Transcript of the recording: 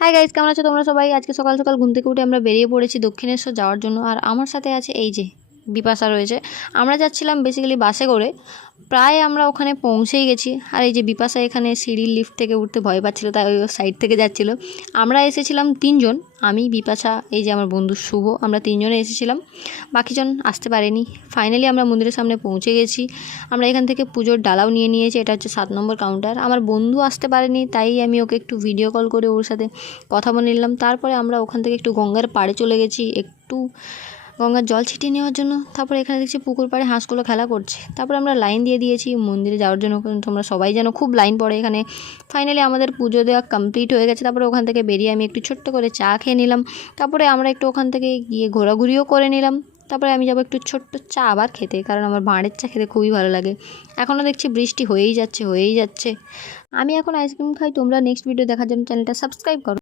Hi guys, কেমন আছো তোমরা সবাই? আজকে সকাল সকাল ঘুম থেকে উঠে আমরা বেরিয়ে পড়েছি দক্ষিণেশ্বর যাওয়ার জন্য। আর আমার সাথে আছে এই যে বিপাশা রয়েছে। আমরা যাচ্ছিলাম বেসিক্যালি বাসে করে, প্রায় আমরা ওখানে পৌঁছেই গেছি। আর এই যে বিপাশা এখানে সিঁড়ির লিফট থেকে উঠতে ভয় পাচ্ছিল, তাই ওই সাইড থেকে যাচ্ছিলো। আমরা এসেছিলাম তিনজন, আমি, বিপাশা, এই যে আমার বন্ধু শুভ, আমরা তিনজনে এসেছিলাম, বাকিজন আসতে পারেনি। ফাইনালি আমরা মন্দিরের সামনে পৌঁছে গেছি। আমরা এখান থেকে পুজোর ডালাও নিয়ে নিয়েছি, এটা হচ্ছে 7 নম্বর কাউন্টার। আমার বন্ধু আসতে পারেনি, তাই আমি ওকে একটু ভিডিও কল করে ওর সাথে কথা বলে নিলাম। তারপরে আমরা ওখান থেকে একটু গঙ্গার পাড়ে চলে গেছি, একটু গঙ্গার জল ছিটিয়ে নেওয়ার জন্য। তারপরে এখানে দেখছি পুকুর পাড়ে হাঁসগুলো খেলা করছে। তারপরে আমরা লাইন দিয়ে দিয়েছি মন্দিরে যাওয়ার জন্য, তোমরা সবাই যেন খুব লাইন পড়ে এখানে। ফাইনালি আমাদের পুজো দেওয়া কমপ্লিট হয়ে গেছে। তারপরে ওখান থেকে বেরিয়ে আমি একটু ছোট্ট করে চা খেয়ে নিলাম। তারপরে আমরা একটু ওখান থেকে গিয়ে ঘোরাঘুরিও করে নিলাম। তারপরে আমি যাবো একটু ছোট্ট চা আবার খেতে, কারণ আমার ভাঁড়ের চা খেতে খুবই ভালো লাগে। এখনও দেখছি বৃষ্টি হয়েই যাচ্ছে। আমি এখন আইসক্রিম খাই। তোমরা নেক্সট ভিডিও দেখার জন্য চ্যানেলটা সাবস্ক্রাইব করো।